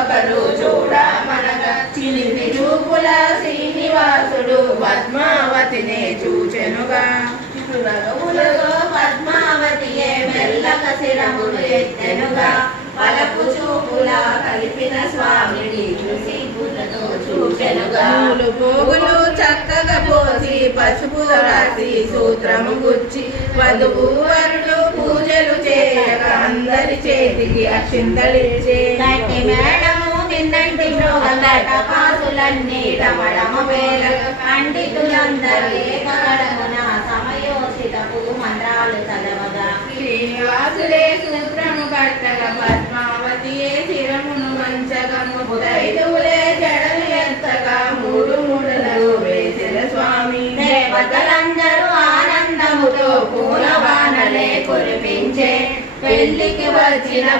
ఒకరు చూడ మనగ చిలిపి చూపుల శ్రీనివాసుడు పద్మావతినే చూచెనుగా పద్మావతియే మెల్లక శిరములు ఎత్తెనుగా పలపు చూపుల కలిపిన స్వామిని చూసి పూలతో చూచెనుగా పోగులు చక్కగా పోసి పసుపు రాసి సూత్రము గుచ్చి వధువు వరుడు పూజలు చేయక అందరి చేతికి అక్షింతలిచ్చే మేడము నిన్నంటి పాసులన్నీ రమడమ వేల పండితులందరూ ఏకగడమున సమయోచితపు మంత్రాలు చదవగా శ్రీనివాసులే సూత్రము కట్టగా పద్మావతియే శిరమును వంచగా ముత్తైదువులే జడలు ఎత్తగా మూడు ముడలు వేసిన స్వామి దేవతలందరూ ఆనందముతో పూలవానలే కురిపించే పెళ్లికి వచ్చిన